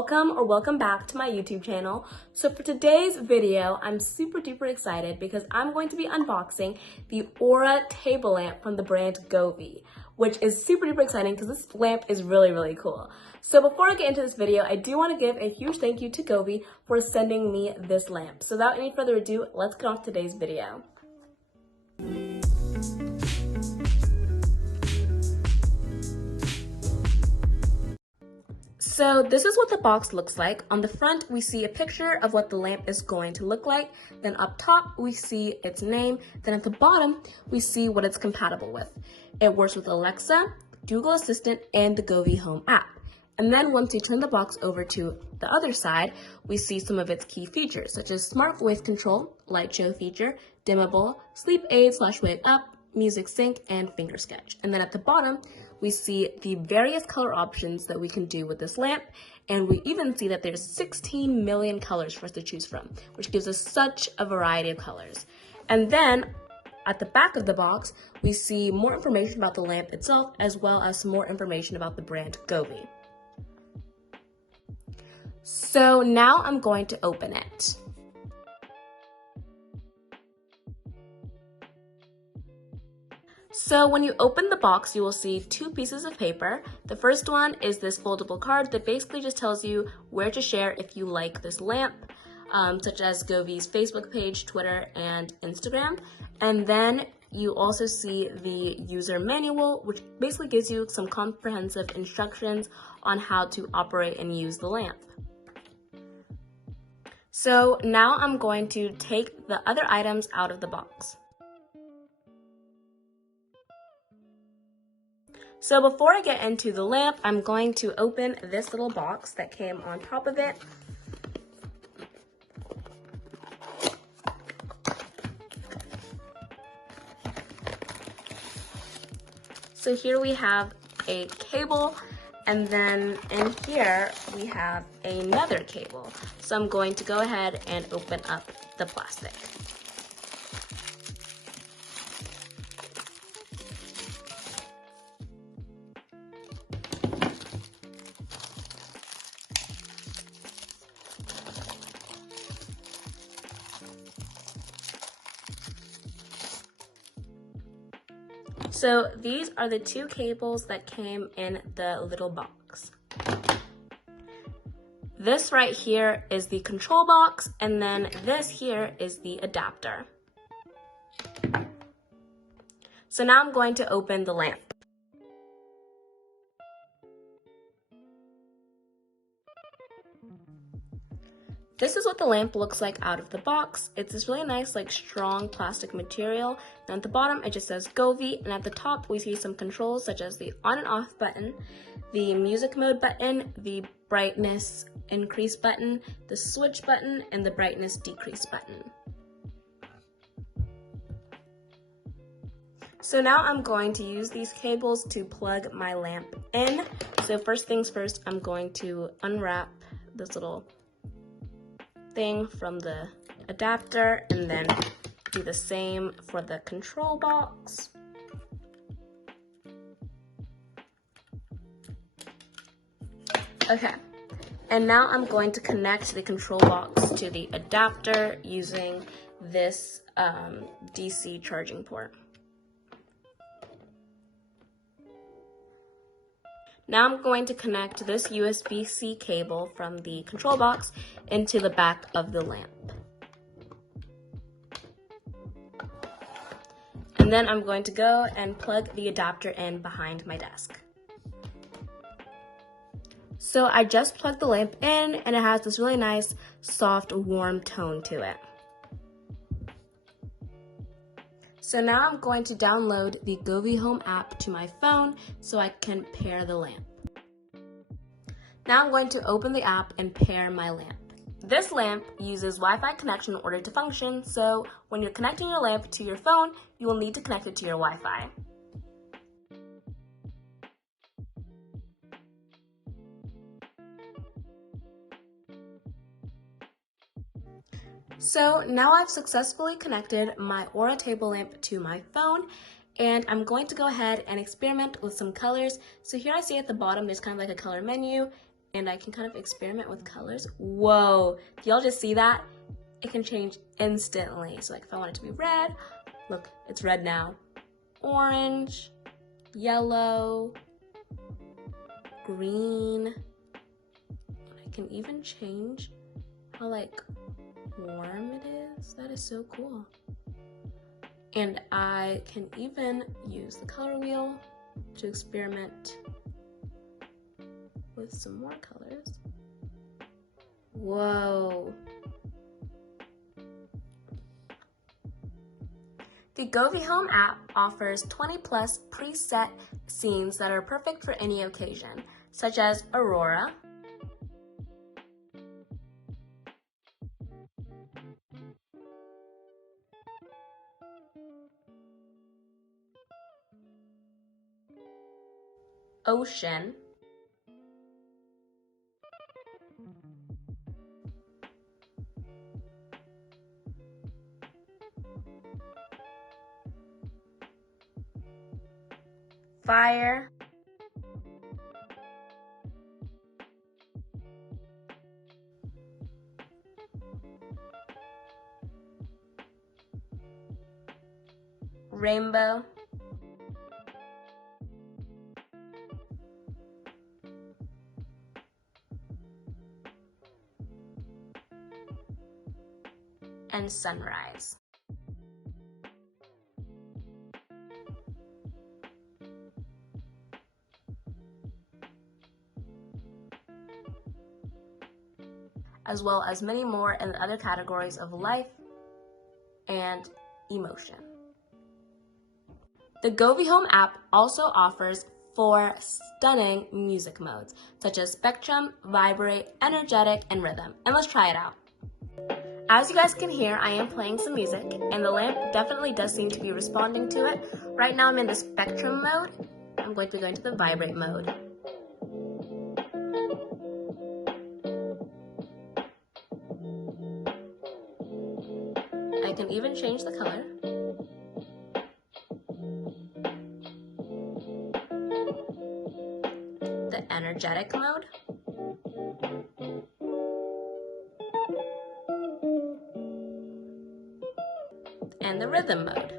welcome back to my YouTube channel. So for today's video, I'm super duper excited because I'm going to be unboxing the Aura Table Lamp from the brand Govee, which is super duper exciting because this lamp is really cool. So before I get into this video, I do want to give a huge thank you to Govee for sending me this lamp. So without any further ado, let's get on to today's video. So this is what the box looks like. On the front, we see a picture of what the lamp is going to look like. Then up top, we see its name. Then at the bottom, we see what it's compatible with. It works with Alexa, Google Assistant, and the Govee Home app. And then once we turn the box over to the other side, we see some of its key features, such as smart voice control, light show feature, dimmable, sleep aid / wake up, music sync, and finger sketch. And then at the bottom, we see the various color options that we can do with this lamp, and we even see that there's 16 million colors for us to choose from, which gives us such a variety of colors. And then at the back of the box, we see more information about the lamp itself, as well as some more information about the brand Govee. So now I'm going to open it. So when you open the box, you will see two pieces of paper. The first one is this foldable card that basically just tells you where to share if you like this lamp, such as Govee's Facebook page, Twitter, and Instagram. And then you also see the user manual, which basically gives you some comprehensive instructions on how to operate and use the lamp. So now I'm going to take the other items out of the box. So before I get into the lamp, I'm going to open this little box that came on top of it. So here we have a cable, and then in here we have another cable. So I'm going to go ahead and open up the plastic. So these are the two cables that came in the little box. This right here is the control box, and then this here is the adapter. So now I'm going to open the lamp. This is what the lamp looks like out of the box. It's this really nice, strong plastic material. And at the bottom, it just says Govee, and at the top, we see some controls such as the on and off button, the music mode button, the brightness increase button, the switch button, and the brightness decrease button. So now I'm going to use these cables to plug my lamp in. So first things first, I'm going to unwrap this little thing from the adapter, and then do the same for the control box. Okay, and now I'm going to connect the control box to the adapter using this DC charging port. Now I'm going to connect this USB-C cable from the control box into the back of the lamp. And then I'm going to go and plug the adapter in behind my desk. So I just plugged the lamp in, and it has this really nice, soft, warm tone to it. So now I'm going to download the Govee Home app to my phone so I can pair the lamp. Now I'm going to open the app and pair my lamp. This lamp uses Wi-Fi connection in order to function, so when you're connecting your lamp to your phone, you will need to connect it to your Wi-Fi. So now I've successfully connected my Aura Table Lamp to my phone, and I'm going to go ahead and experiment with some colors. So here I see at the bottom there's kind of like a color menu, and I can kind of experiment with colors. Whoa, do y'all just see that? It can change instantly. So like if I want it to be red, look, it's red now. Orange, yellow, green. I can even change how like warm it is. That is so cool. And I can even use the color wheel to experiment with some more colors. Whoa. The Govee Home app offers 20 plus preset scenes that are perfect for any occasion, such as Aurora, ocean, fire, rainbow, and sunrise. As well as many more in the other categories of life and emotion. The Govee Home app also offers 4 stunning music modes, such as spectrum, vibrate, energetic, and rhythm. And let's try it out. As you guys can hear, I am playing some music, and the lamp definitely does seem to be responding to it. Right now I'm in the spectrum mode. I'm going to go into the vibrate mode. I can even change the color. The energetic mode. And the rhythm mode.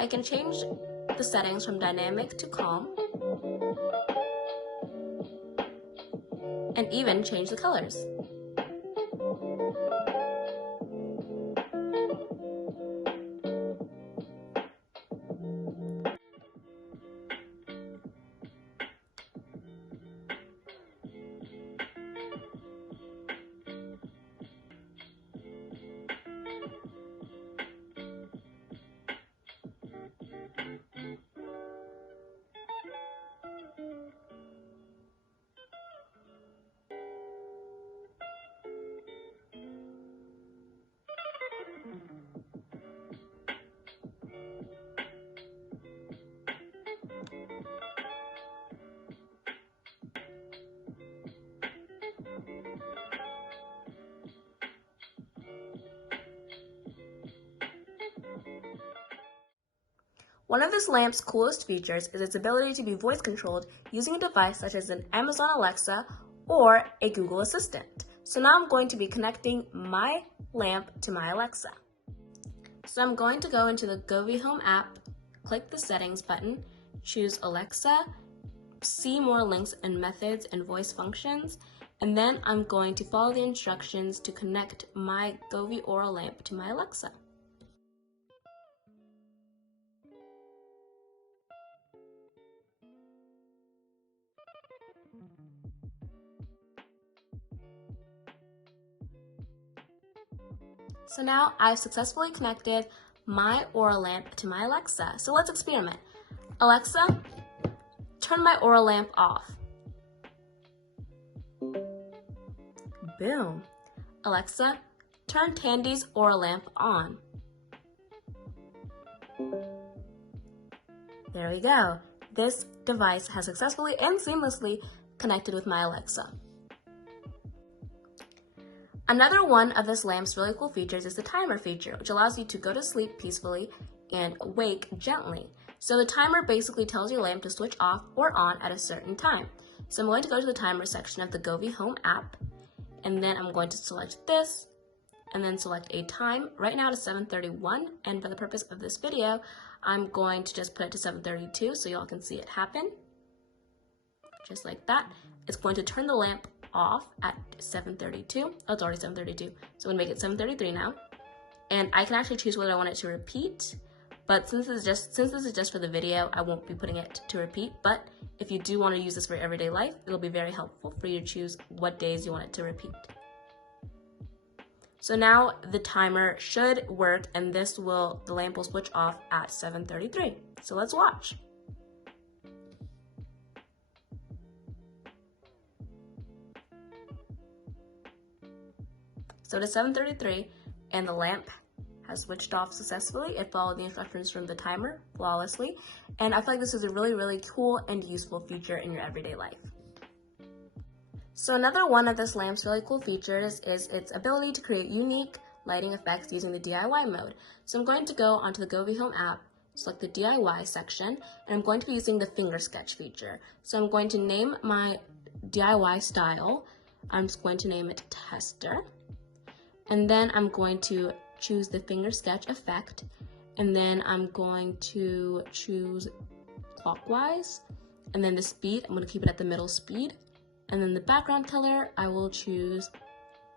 I can change the settings from dynamic to calm, and even change the colors. One of this lamp's coolest features is its ability to be voice controlled using a device such as an Amazon Alexa or a Google Assistant. So now I'm going to be connecting my lamp to my Alexa. So I'm going to go into the Govee Home app, click the settings button, choose Alexa, see more links and methods and voice functions, and then I'm going to follow the instructions to connect my Govee Aura lamp to my Alexa. So now I've successfully connected my Aura lamp to my Alexa. So let's experiment. Alexa, turn my Aura lamp off. Boom. Alexa, turn Tandy's Aura lamp on. There we go. This device has successfully and seamlessly connected with my Alexa. Another one of this lamp's really cool features is the timer feature, which allows you to go to sleep peacefully and wake gently. So the timer basically tells your lamp to switch off or on at a certain time. So I'm going to go to the timer section of the Govee Home app, and then I'm going to select this, and then select a time. Right now it is 7:31, and for the purpose of this video, I'm going to just put it to 7:32 so y'all can see it happen. Just like that. It's going to turn the lamp off at 7:32. Oh, it's already 7:32. So I'm gonna make it 7:33 now. And I can actually choose whether I want it to repeat, but since this is just for the video, I won't be putting it to repeat. But if you do want to use this for everyday life, it'll be very helpful for you to choose what days you want it to repeat. So now the timer should work, and the lamp will switch off at 7:33. So let's watch. So it is 7:33, and the lamp has switched off successfully. It followed the instructions from the timer flawlessly, and I feel like this is a really, really cool and useful feature in your everyday life. So another one of this lamp's really cool features is its ability to create unique lighting effects using the DIY mode. So I'm going to go onto the Govee Home app, select the DIY section, and I'm going to be using the finger sketch feature. So I'm going to name my DIY style. I'm just going to name it Tester. And then I'm going to choose the finger sketch effect, and then I'm going to choose clockwise, and then the speed, I'm going to keep it at the middle speed, and then the background color, I will choose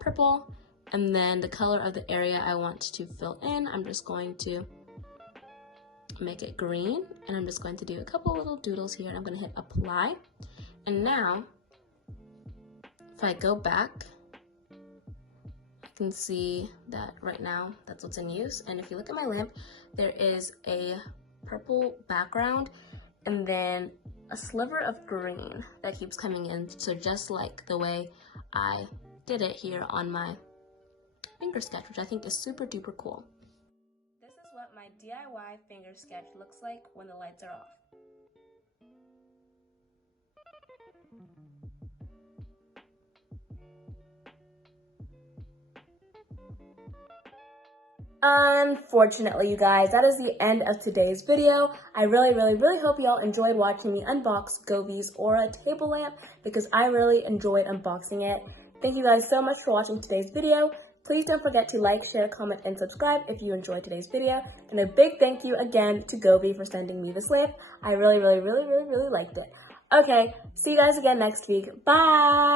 purple, and then the color of the area I want to fill in, I'm just going to make it green, and I'm just going to do a couple little doodles here, and I'm going to hit apply. And now, if I go back, can see that right now that's what's in use. And if you look at my lamp, there is a purple background and then a sliver of green that keeps coming in, so just like the way I did it here on my finger sketch, which I think is super duper cool. This is what my DIY finger sketch looks like when the lights are off. Unfortunately, you guys, that is the end of today's video. I really hope y'all enjoyed watching me unbox Govee's Aura Table Lamp, because I really enjoyed unboxing it. Thank you guys so much for watching today's video. Please don't forget to like, share, comment, and subscribe if you enjoyed today's video. And a big thank you again to Govee for sending me this lamp. I really liked it. Okay, see you guys again next week. Bye!